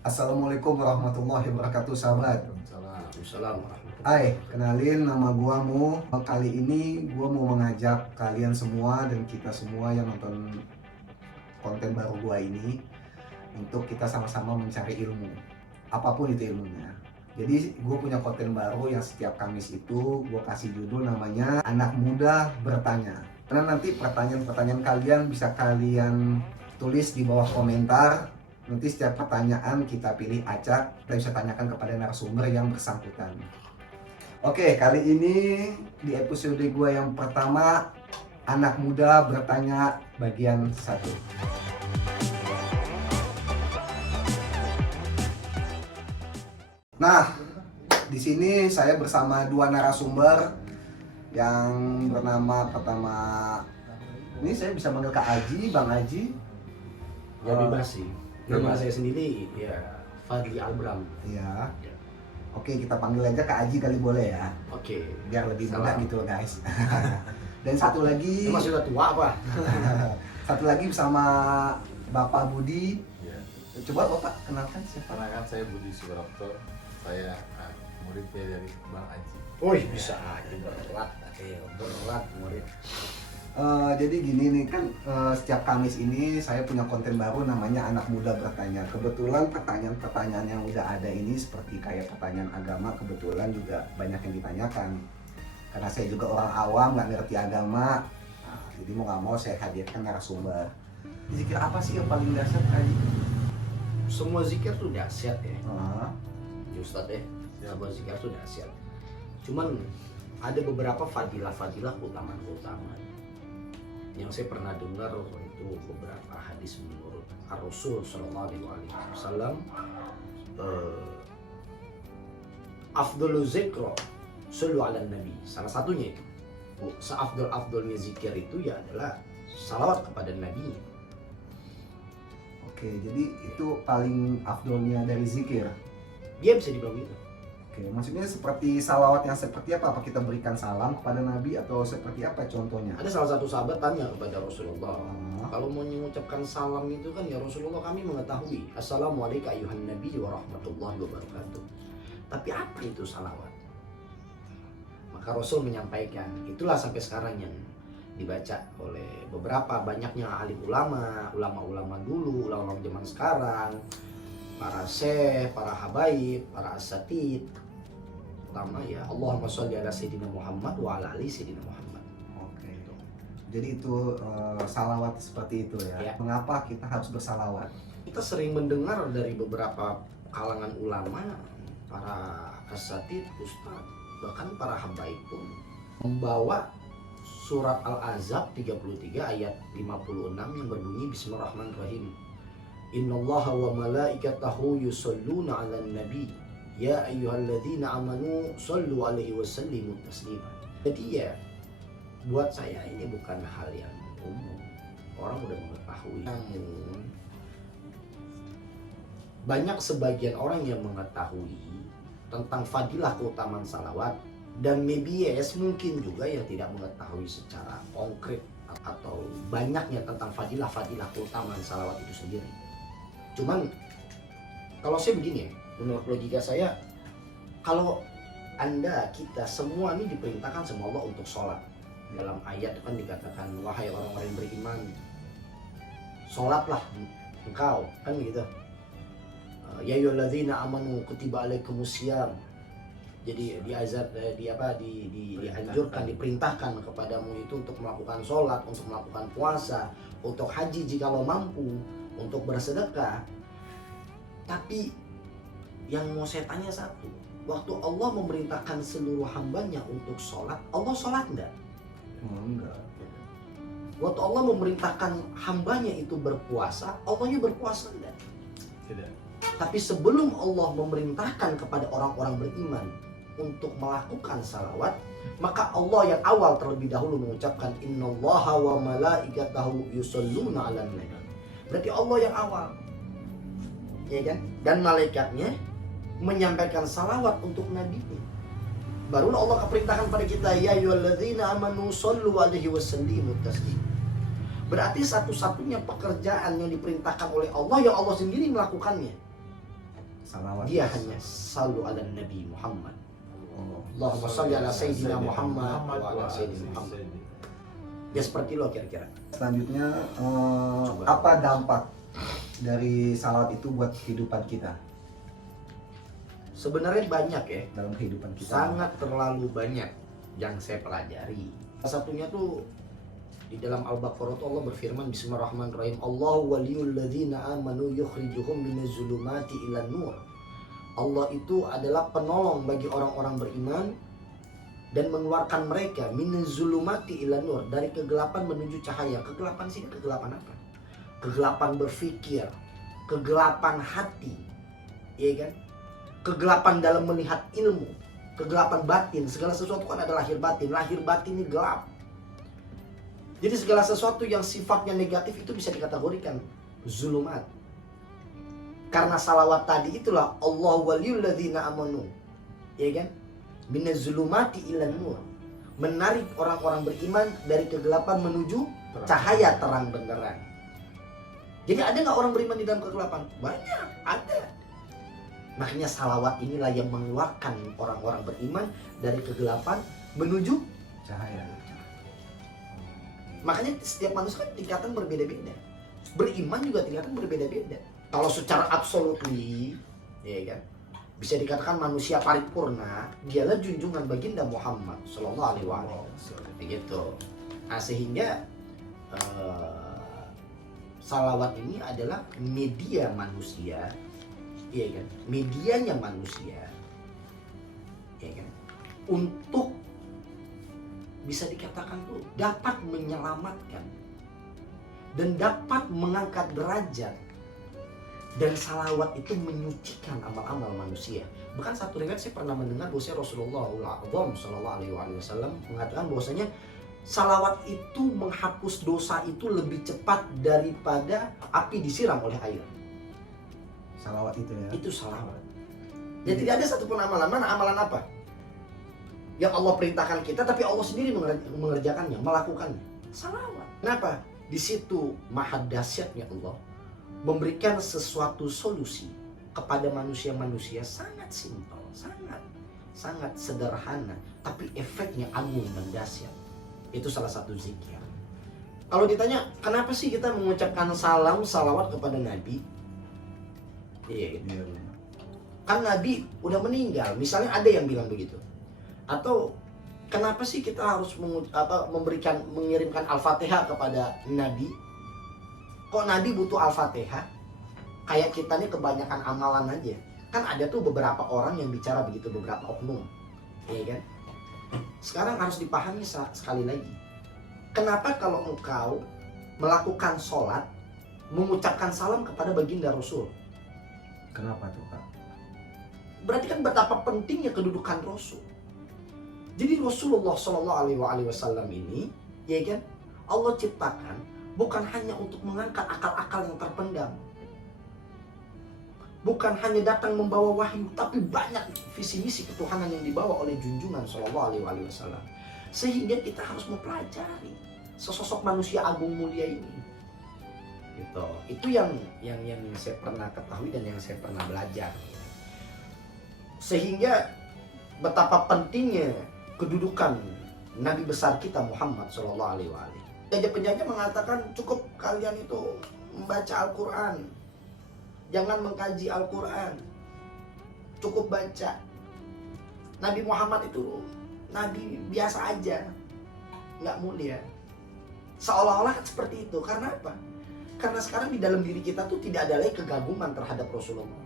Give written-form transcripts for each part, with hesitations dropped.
Assalamualaikum warahmatullahi wabarakatuh, sahabat. Waalaikumsalam warahmatullahi Hai, wabarakatuh. kenalin nama gua Mu. Kali ini gua mau mengajak kalian semua dan kita semua yang nonton konten baru gua ini untuk kita sama-sama mencari ilmu. Apapun itu ilmunya. Jadi gue punya konten baru yang setiap Kamis itu gue kasih judul namanya Anak Muda Bertanya. Karena nanti pertanyaan-pertanyaan kalian bisa kalian tulis di bawah komentar. Nanti setiap pertanyaan kita pilih acak dan bisa tanyakan kepada narasumber yang bersangkutan. Oke, kali ini di episode gue yang pertama, Anak Muda Bertanya bagian 1. Nah, di sini saya bersama dua narasumber yang bernama pertama, ini saya bisa manggil Kak Aji, Bang Aji. Ya bebas sih. Nama Bebas. saya sendiri ya Fadli Albram. Ya. Oke, kita panggil aja Kak Aji kali, boleh ya? Oke. Biar lebih mudah Salam. gitu guys. Dan satu lagi, Emang sudah tua apa? satu lagi bersama Bapak Budi. Ya, Coba Bapak kenalkan siapa? kenalkan saya Budi Subrapto. Saya muridnya dari Bang Aji. Wih bisa aja berat. Berat murid. Jadi gini nih kan, setiap Kamis ini saya punya konten baru namanya Anak Muda Bertanya. Kebetulan pertanyaan-pertanyaan yang udah ada ini seperti kayak pertanyaan agama, kebetulan juga banyak yang ditanyakan. Karena saya juga orang awam, nggak ngerti agama, jadi mau nggak mau saya hadirkan narasumber. Zikir apa sih yang paling dasar kali? Semua zikir tuh dahsyat ya. Ah, Ustadz ya. Semua zikir tuh dahsyat. Cuman ada beberapa fadilah-fadilah keutamaan-keutamaan yang saya pernah dengar itu beberapa hadis menurut Rasul Shallallahu Alaihi Wasallam. Afdhalu zikra sallu ala nabi. Salah satunya itu seafdol-afdolnya zikir itu ya adalah salawat kepada nabi. oke, jadi itu paling afdolnya dari zikir. Dia bisa dibilang gitu. Oke, maksudnya seperti salawat yang seperti apa? Apa kita berikan salam kepada Nabi atau seperti apa contohnya? Ada salah satu sahabat tanya kepada Rasulullah, Ah, kalau mau mengucapkan salam itu kan ya Rasulullah, kami mengetahui Assalamualaikum ayuhan nabi wa rahmatullahi wabarakatuh. Tapi apa itu salawat? Maka Rasul menyampaikan, itulah sampai sekarang yang dibaca oleh beberapa banyaknya alim ulama-ulama dulu, ulama zaman sekarang, para syekh, para habaib, para asatid, pertama ya Allahumma sholli ala sayyidina Muhammad wa ala ali sayyidina Muhammad. oke. Jadi itu salawat seperti itu ya. Ya. Mengapa kita harus bersalawat? Kita sering mendengar dari beberapa kalangan ulama, para asatid, ustadz, bahkan para habaib pun membawa surat Al-Ahzab 33 ayat 56 yang berbunyi Bismillahirrahmanirrahim. Innallaha wa malaikatahu yusholluna 'alan nabi ya ayyuhalladzina amanu shollu 'alaihi wa sallimu taslima. Jadi ya buat saya ini bukan hal yang umum. Orang udah mengetahui. Namun banyak sebagian orang yang mengetahui tentang fadilah keutamaan salawat, dan maybe yes mungkin juga yang tidak mengetahui secara konkret atau banyaknya tentang fadilah-fadilah keutamaan salawat itu sendiri. Cuman kalau saya begini ya, menurut logika saya, kalau kita semua ini diperintahkan sama Allah untuk sholat. Dalam ayat itu kan dikatakan, wahai orang-orang yang beriman, sholatlah engkau, kan gitu. Ya ayyuhalladzina amanu kutiba alaikumusiyam. Jadi dianjurkan, diperintahkan kepadamu itu untuk melakukan sholat, untuk melakukan puasa, untuk haji jikalau mampu, untuk bersedekah. Tapi yang mau saya tanya satu, waktu Allah memerintahkan seluruh hambanya untuk sholat, Allah sholat enggak? Enggak. Waktu Allah memerintahkan hambanya itu berpuasa, Allahnya berpuasa enggak? Tidak. Tapi sebelum Allah memerintahkan kepada orang-orang beriman untuk melakukan salawat, maka Allah yang awal terlebih dahulu mengucapkan innallaha wa malaikatahu yusholluna 'alan nabi. Berarti Allah yang awal, ya kan? Dan malaikatnya menyampaikan salawat untuk nabinya. Baru Allah keperintahkan pada kita, ya ayyuhalladzina amanu shollu 'alaihi wa sallimu taslima. Berarti satu-satunya pekerjaan yang diperintahkan oleh Allah yang Allah sendiri melakukannya. Salawat. Dia hanya selalu ala Nabi Muhammad. Oh. Allahumma sholli ala Sayyidina Muhammad wa ala Sayyidina Muhammad. Ya seperti lo kira-kira. Selanjutnya Coba. apa dampak dari salawat itu buat kehidupan kita, Sebenarnya banyak ya. dalam kehidupan kita? Sangat terlalu banyak yang saya pelajari. Salah satunya tuh di dalam Al-Baqarah tuh Allah berfirman Bismillahirrahmanirrahim. Allahu waliyul ladzina amanu yukhrijuhum minaz zulumati ilan nur. Allah itu adalah penolong bagi orang-orang beriman dan mengeluarkan mereka minaz zulumati ilan nur, dari kegelapan menuju cahaya. Kegelapan sini kegelapan apa? Kegelapan berpikir, kegelapan hati, iya kan? Kegelapan dalam melihat ilmu, kegelapan batin. Segala sesuatu kan ada lahir batin. Lahir batin ini gelap. Jadi segala sesuatu yang sifatnya negatif itu bisa dikategorikan zulumat. Karena salawat tadi itulah Allah waliyul ladzina amanu, ya kan? Minaz zulumati ilan nur. Menarik orang-orang beriman dari kegelapan menuju cahaya terang benderang. Jadi ada nggak orang beriman di dalam kegelapan? Banyak, ada. Makanya salawat inilah yang mengeluarkan orang-orang beriman dari kegelapan menuju Cahaya. Makanya setiap manusia kan tingkatan berbeda-beda. Beriman juga tingkatan berbeda-beda. Kalau secara absolutely, ya kan, bisa dikatakan manusia paripurna, dialah junjungan baginda Muhammad Sallallahu Alaihi Wasallam. Begitu. Nah sehingga salawat ini adalah media manusia, ya kan, medianya manusia, ya kan, untuk bisa dikatakan tuh dapat menyelamatkan dan dapat mengangkat derajat, dan salawat itu menyucikan amal-amal manusia. Bahkan satu riwayat saya pernah mendengar bahwa Rasulullah Sallallahu Alaihi Wasallam mengatakan bahwasanya salawat itu menghapus dosa itu lebih cepat daripada api disiram oleh air. Salawat itu ya. Itu salawat. Ya tidak ada satupun amalan. Mana amalan apa yang Allah perintahkan kita tapi Allah sendiri mengerjakannya, melakukannya? Salawat. Kenapa? Di situ maha dahsyatnya Allah memberikan sesuatu solusi kepada manusia-manusia sangat simpel, sangat sederhana, tapi efeknya agung dan dahsyat. Itu salah satu zikir. Kalau ditanya kenapa sih kita mengucapkan salam salawat kepada Nabi? Iya, Iya. kan Nabi udah meninggal, misalnya ada yang bilang begitu. Atau kenapa sih kita harus mengirimkan Al-Fatihah kepada Nabi? Kok Nabi butuh Al-Fatihah? Kayak kita nih kebanyakan amalan aja. Kan ada tuh beberapa orang yang bicara begitu, beberapa oknum, iya kan? Sekarang harus dipahami sekali lagi. Kenapa kalau engkau melakukan sholat mengucapkan salam kepada baginda Rasul? Kenapa tuh Kak? Berarti kan betapa pentingnya kedudukan Rasul. Jadi Rasulullah Shallallahu Alaihi Wasallam ini, ya kan, Allah ciptakan bukan hanya untuk mengangkat akal-akal yang terpendam, bukan hanya datang membawa wahyu, tapi banyak visi misi ketuhanan yang dibawa oleh junjungan Shallallahu Alaihi Wasallam. Sehingga kita harus mempelajari sesosok manusia agung mulia ini. Gitu. Itu yang saya pernah ketahui dan yang saya pernah belajar. Sehingga betapa pentingnya kedudukan Nabi besar kita Muhammad Sallallahu Alaihi Wasallam. Penjajah mengatakan cukup kalian itu membaca Al-Quran, jangan mengkaji Al-Quran, cukup baca. Nabi Muhammad itu Nabi biasa aja, nggak mulia. Seolah-olah seperti itu. Karena apa? Karena sekarang di dalam diri kita tuh tidak ada lagi kegaguman terhadap Rasulullah.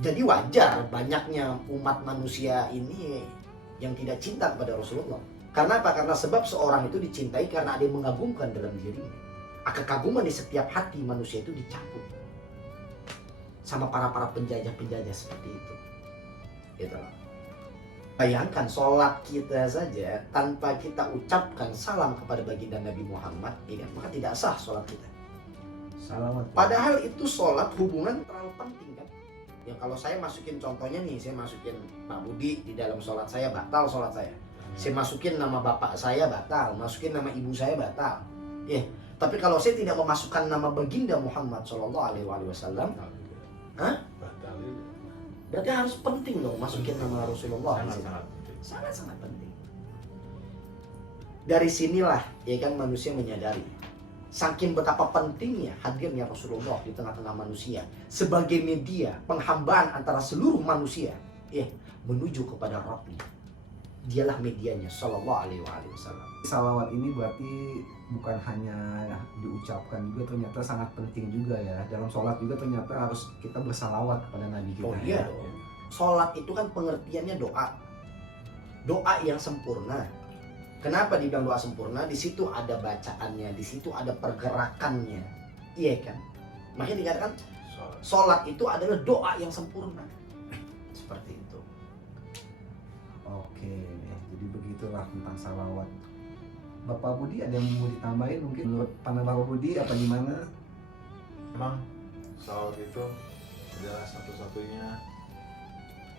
Jadi wajar banyaknya umat manusia ini yang tidak cinta kepada Rasulullah. Karena apa? Karena sebab seorang itu dicintai karena ada yang mengagumkan dalam dirinya. Kekaguman di setiap hati manusia itu dicabut sama para penjajah-penjajah seperti itu. Gitu loh. Bayangkan sholat kita saja tanpa kita ucapkan salam kepada baginda Nabi Muhammad, ya, maka tidak sah sholat kita. Salawat. Padahal itu sholat hubungan terlalu penting kan. Ya kalau saya masukin contohnya nih, saya masukin Pak Budi di dalam sholat saya, batal sholat saya. Saya masukin nama bapak saya, batal. Masukin nama ibu saya, batal. Ya, tapi kalau saya tidak memasukkan nama baginda Muhammad Sallallahu Alaihi Wasallam, Hah? Batal juga. Berarti harus penting dong masukin nama Rasulullah. Sangat-sangat penting. Sangat-sangat penting. Dari sinilah ya kan manusia menyadari saking betapa pentingnya hadirnya Rasulullah di tengah-tengah manusia sebagai media penghambaan antara seluruh manusia ya menuju kepada Rabbnya. Dialah medianya sallallahu alaihi wasallam. Salawat ini berarti bukan hanya diucapkan juga, ternyata sangat penting juga ya. Dalam sholat juga ternyata harus kita bersalawat kepada Nabi kita. Oh iya dong. Sholat itu kan pengertiannya doa. Doa yang sempurna. Kenapa dibilang doa sempurna? Di situ ada bacaannya, di situ ada pergerakannya. Iya kan? Makanya dikatakan Sholat. sholat itu adalah doa yang sempurna. Seperti itu. Oke, jadi begitulah tentang salawat. Bapak Budi ada yang mau ditambahin mungkin menurut pandangan Bapak Budi apa gimana? Memang salawat itu adalah satu-satunya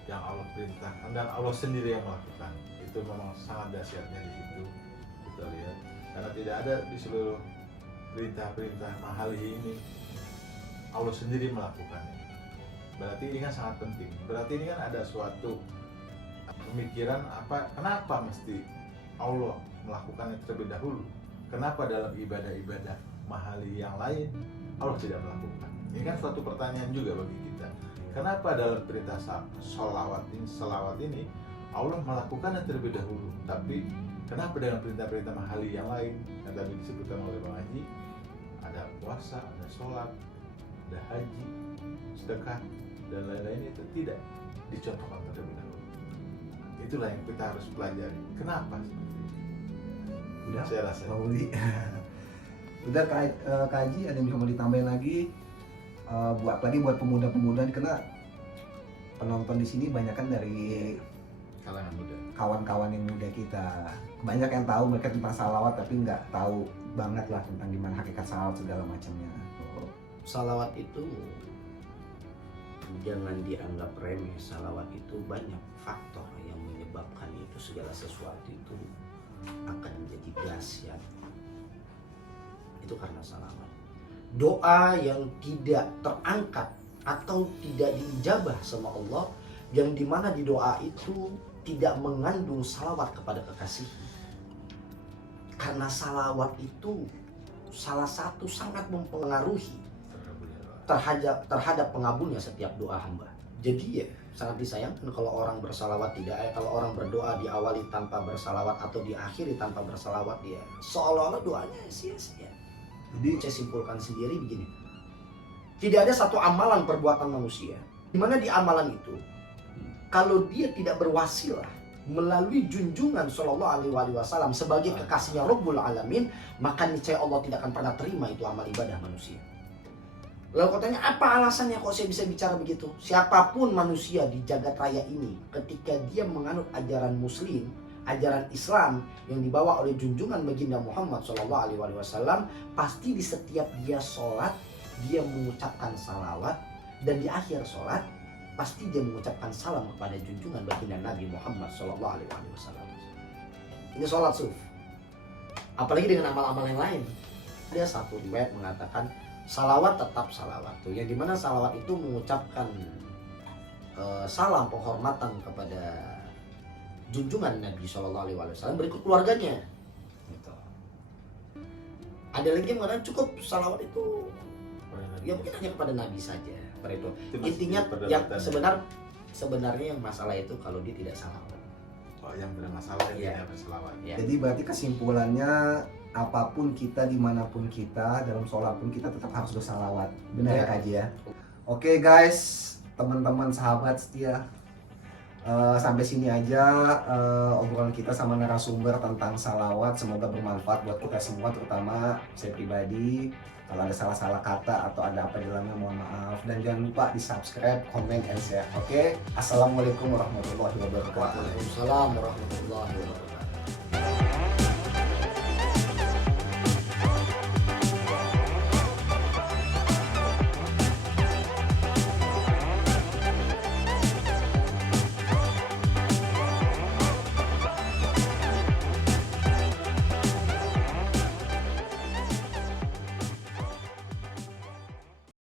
yang Allah perintahkan dan Allah sendiri yang melakukan. Itu memang sangat dahsyatnya di situ kita lihat, karena tidak ada di seluruh perintah-perintah mahal ini Allah sendiri melakukannya. Berarti ini kan sangat penting. Berarti ini kan ada suatu pemikiran kenapa mesti Allah melakukannya terlebih dahulu? Kenapa dalam ibadah-ibadah mahali yang lain Allah tidak melakukan? Ini kan suatu pertanyaan juga bagi kita. Kenapa dalam perintah selawat ini Allah melakukannya terlebih dahulu, tapi kenapa dalam perintah-perintah mahali yang lain yang tadi disebutkan oleh Bang Haji, ada puasa, ada sholat, ada haji, sedekah dan lain-lain itu tidak dicontohkan terlebih dahulu? Itulah yang kita harus pelajari. Kenapa seperti itu? Udah, Saya rasa. Bapak Budi. Udah Kak Haji, ada yang bisa mau ditambahin lagi? Buat pemuda-pemuda, karena penonton di sini banyak kan dari Kalangan muda. kawan-kawan yang muda kita. Banyak yang tahu mereka tentang salawat tapi nggak tahu banget lah tentang gimana hakikat salawat segala macamnya. Salawat itu jangan dianggap remeh. Salawat itu banyak faktor yang menyebabkan itu segala sesuatu itu akan menjadi dahsyat. Itu karena salawat. Doa yang tidak terangkat atau tidak diijabah sama Allah, yang dimana di doa itu tidak mengandung salawat kepada kekasih. Karena salawat itu salah satu sangat mempengaruhi terhadap pengabulnya setiap doa hamba. Jadi ya sangat disayangkan kalau orang bersalawat kalau orang berdoa diawali tanpa bersalawat atau diakhiri tanpa bersalawat, dia seolah-olah doanya sia-sia. Jadi saya simpulkan sendiri begini. Tidak ada satu amalan perbuatan manusia di mana di amalan itu kalau dia tidak berwasilah melalui junjungan Shallallahu Alaihi Wasallam sebagai kekasihnya Rabbul Alamin, maka niscaya Allah tidak akan pernah terima itu amal ibadah manusia. Lalu katanya apa alasannya kok saya bisa bicara begitu? Siapapun manusia di jagat raya ini, ketika dia menganut ajaran Muslim, ajaran Islam yang dibawa oleh junjungan baginda Muhammad Shallallahu Alaihi Wasallam, pasti di setiap dia sholat dia mengucapkan salawat, dan di akhir sholat pasti dia mengucapkan salam kepada junjungan baginda Nabi Muhammad Shallallahu Alaihi Wasallam. Ini sholat suf. Apalagi dengan amal-amal yang lain. Ada satu riwayat mengatakan salawat tetap salawat tuh, yang dimana salawat itu mengucapkan salam penghormatan kepada junjungan Nabi Shallallahu Alaihi Wasallam berikut keluarganya. Gitu. Ada lagi yang mengatakan cukup salawat itu ya mungkin hanya kepada Nabi saja. Itu intinya yang sebenarnya yang masalah itu kalau dia tidak salawat. Oh, yang bermasalah Iya. tidak berselawat. Ya. Jadi berarti kesimpulannya apapun kita, dimanapun kita, dalam sholat pun kita tetap harus bersalawat. Benar ya Kak Haji ya? Oke guys, teman-teman sahabat setia, sampai sini aja obrolan kita sama narasumber tentang salawat. Semoga bermanfaat buat kita semua, terutama saya pribadi. Kalau ada salah-salah kata atau ada apa di dalamnya mohon maaf, dan jangan lupa di subscribe, komen, and share. Oke, assalamualaikum warahmatullahi wabarakatuh. Waalaikumsalam warahmatullahi wabarakatuh.